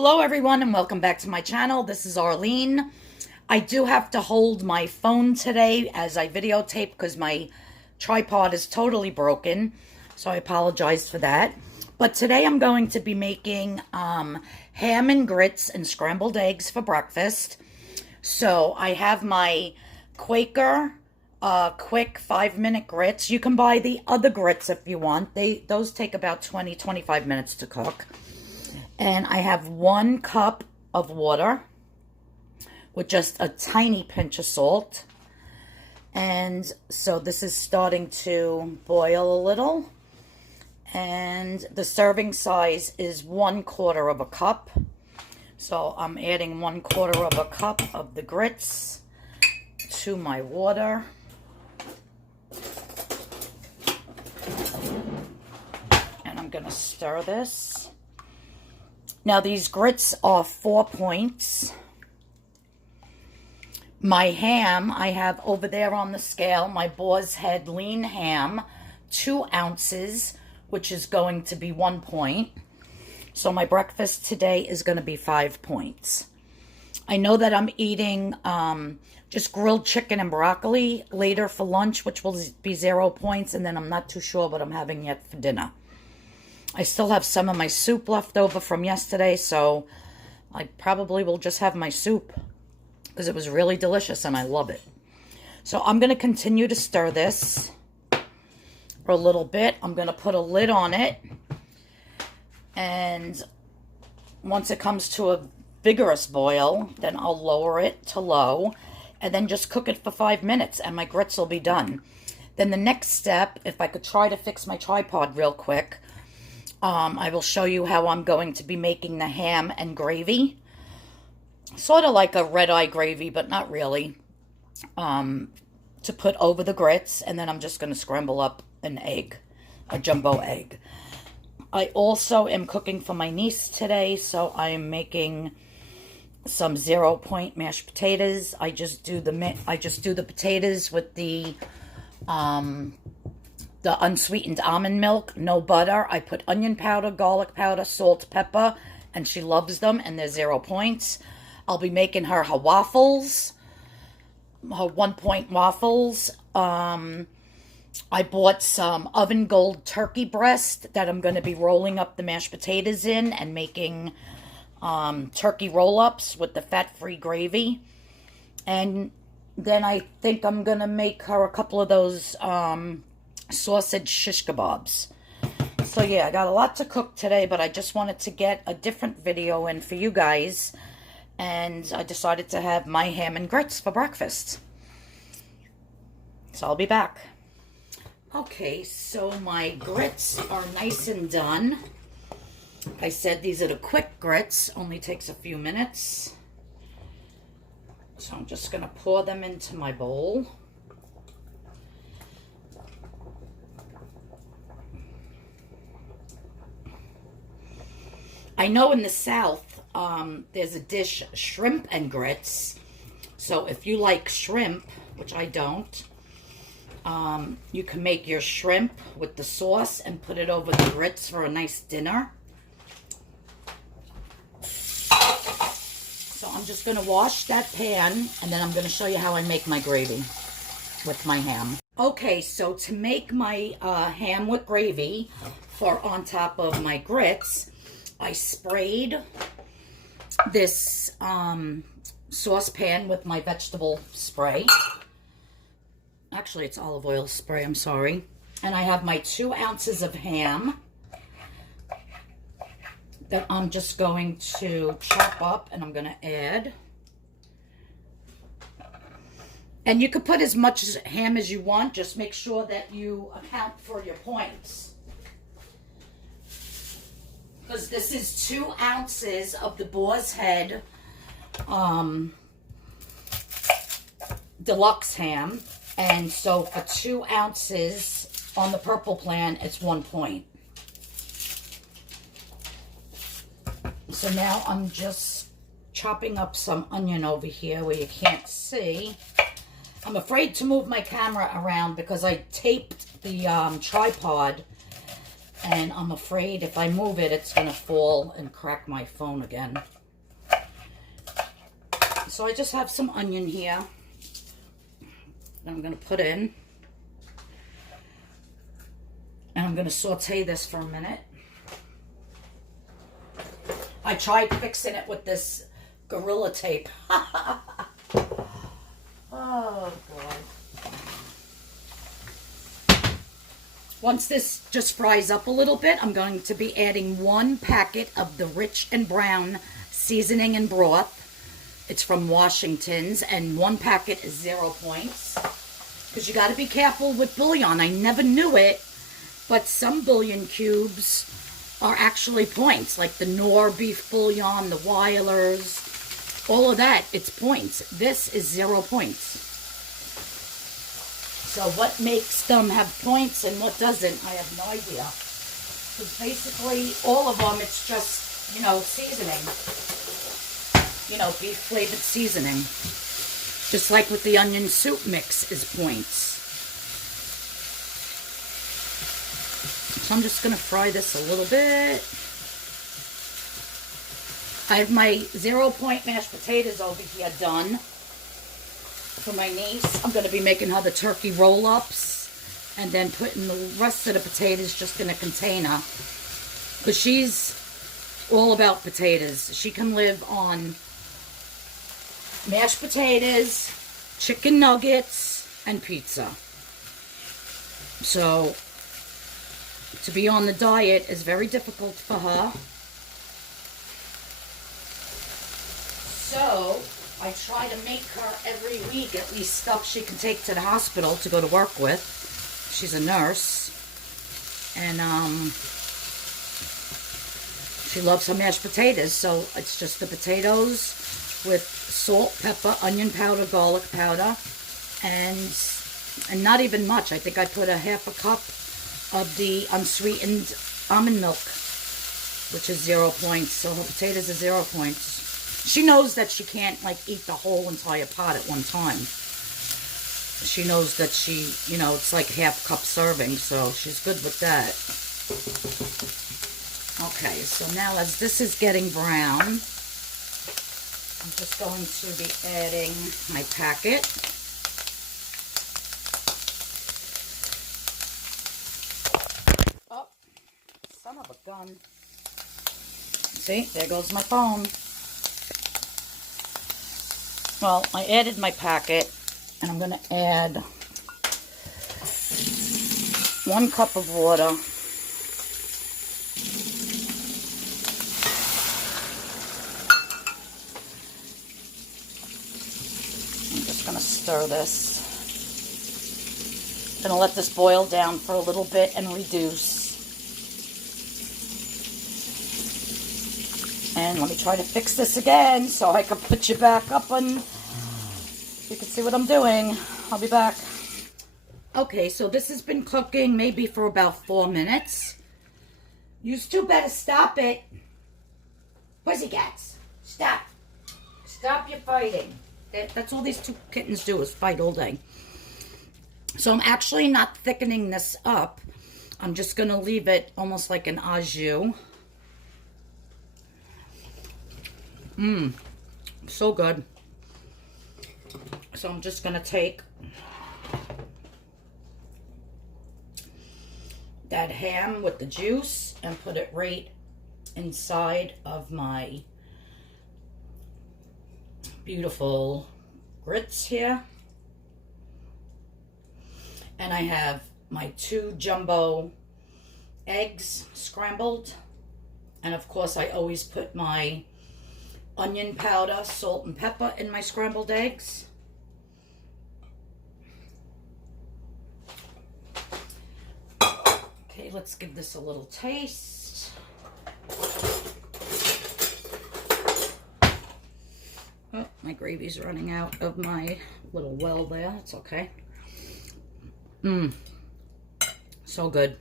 Hello everyone and welcome back to my channel. This is Arlene. I do have to hold my phone today as I videotape because my tripod is totally broken. So I apologize for that. But today I'm going to be making ham and grits and scrambled eggs for breakfast. So I have my Quaker quick 5-minute grits. You can buy the other grits if you want. Those take about 20-25 minutes to cook. And I have 1 cup of water with just a tiny pinch of salt. And so this is starting to boil a little. And the serving size is 1/4 cup. So I'm adding 1/4 cup of the grits to my water. And I'm going to stir this. Now these grits are 4 points. My ham, I have over there on the scale, my boar's head lean ham, 2 ounces, which is going to be 1 point. So my breakfast today is going to be 5 points. I know that I'm eating just grilled chicken and broccoli later for lunch, which will be 0 points, and then I'm not too sure what I'm having yet for dinner. I still have some of my soup left over from yesterday, so I probably will just have my soup because it was really delicious and I love it. So I'm going to continue to stir this for a little bit. I'm going to put a lid on it, and once it comes to a vigorous boil, then I'll lower it to low and then just cook it for 5 minutes and my grits will be done. Then the next step, if I could try to fix my tripod real quick, I will show you how I'm going to be making the ham and gravy. Sort of like a red-eye gravy, but not really. To put over the grits, and then I'm just going to scramble up an egg, a jumbo egg. I also am cooking for my niece today, so I am making some 0-point mashed potatoes. I just do the potatoes with the unsweetened almond milk, no butter. I put onion powder, garlic powder, salt, pepper, and she loves them, and they're 0 points. I'll be making her waffles, her 1-point waffles. I bought some oven gold turkey breast that I'm going to be rolling up the mashed potatoes in and making turkey roll-ups with the fat-free gravy. And then I think I'm going to make her a couple of those sausage shish kebabs. So yeah, I got a lot to cook today, but I just wanted to get a different video in for you guys, and I decided to have my ham and grits for breakfast. So I'll be back. Okay, so my grits are nice and done. I said these are the quick grits, only takes a few minutes. So I'm just going to pour them into my bowl. I know in the South, there's a dish, shrimp and grits. So if you like shrimp, which I don't, you can make your shrimp with the sauce and put it over the grits for a nice dinner. So I'm just going to wash that pan, and then I'm going to show you how I make my gravy with my ham. Okay, so to make my ham with gravy for on top of my grits, I sprayed this saucepan with my vegetable spray. Actually, it's olive oil spray, I'm sorry. And I have my 2 ounces of ham that I'm just going to chop up and I'm going to add. And you could put as much ham as you want. Just make sure that you account for your points. Because this is 2 ounces of the boar's head deluxe ham. And so for 2 ounces on the purple plan, it's 1 point. So now I'm just chopping up some onion over here where you can't see. I'm afraid to move my camera around because I taped the tripod And I'm afraid if I move it, it's going to fall and crack my phone again. So I just have some onion here that I'm going to put in. And I'm going to saute this for a minute. I tried fixing it with this Gorilla Tape. Oh, God. Once this just fries up a little bit, I'm going to be adding 1 packet of the Rich and Brown seasoning and broth. It's from Washington's, and 1 packet is 0 points. Because you got to be careful with bouillon. I never knew it, but some bouillon cubes are actually points, like the Knorr beef bouillon, the Weilers, all of that, it's points. This is 0 points. So what makes them have points and what doesn't, I have no idea. Because basically, all of them, it's just, you know, seasoning. You know, beef flavored seasoning. Just like with the onion soup mix is points. So I'm just going to fry this a little bit. I have my 0 point mashed potatoes over here done. For my niece, I'm going to be making her the turkey roll-ups and then putting the rest of the potatoes just in a container, because she's all about potatoes. She can live on mashed potatoes, chicken nuggets, and pizza. So to be on the diet is very difficult for her. So I try to make her every week at least stuff she can take to the hospital to go to work with. She's a nurse. And she loves her mashed potatoes. So it's just the potatoes with salt, pepper, onion powder, garlic powder. And not even much. I think I put a half a cup of the unsweetened almond milk, which is 0 points. So her potatoes are 0 points. She knows that she can't, like, eat the whole entire pot at one time. She knows that she, you know, it's like half cup serving, so she's good with that. Okay, so now as this is getting brown, I'm just going to be adding my packet. Oh, son of a gun. See, there goes my phone. Well, I added my packet, and I'm going to add 1 cup of water. I'm just going to stir this. I'm going to let this boil down for a little bit and reduce. And let me try to fix this again so I can put you back up and you can see what I'm doing. I'll be back. Okay, so this has been cooking maybe for about 4 minutes. You two better stop it. Pussycats, stop. Stop your fighting. That's all these 2 kittens do, is fight all day. So I'm actually not thickening this up. I'm just going to leave it almost like an au jus. So good. So I'm just going to take that ham with the juice and put it right inside of my beautiful grits here. And I have my 2 jumbo eggs scrambled. And of course I always put my onion powder, salt, and pepper in my scrambled eggs. Okay, let's give this a little taste. Oh, my gravy's running out of my little well there. It's okay. So good.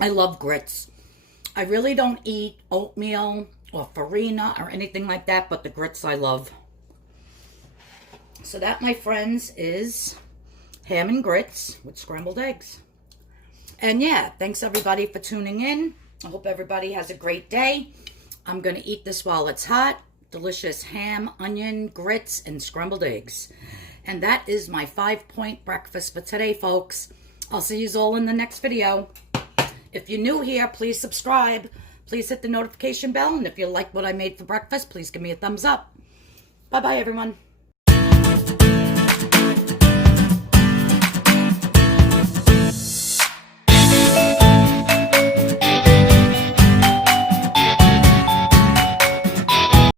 I love grits. I really don't eat oatmeal or farina or anything like that, but the grits I love. So that, my friends, is ham and grits with scrambled eggs. And yeah, thanks everybody for tuning in. I hope everybody has a great day. I'm going to eat this while it's hot. Delicious ham, onion, grits, and scrambled eggs. And that is my 5-point breakfast for today, folks. I'll see you all in the next video. If you're new here, please subscribe. Please hit the notification bell. And if you like what I made for breakfast, please give me a thumbs up. Bye-bye, everyone.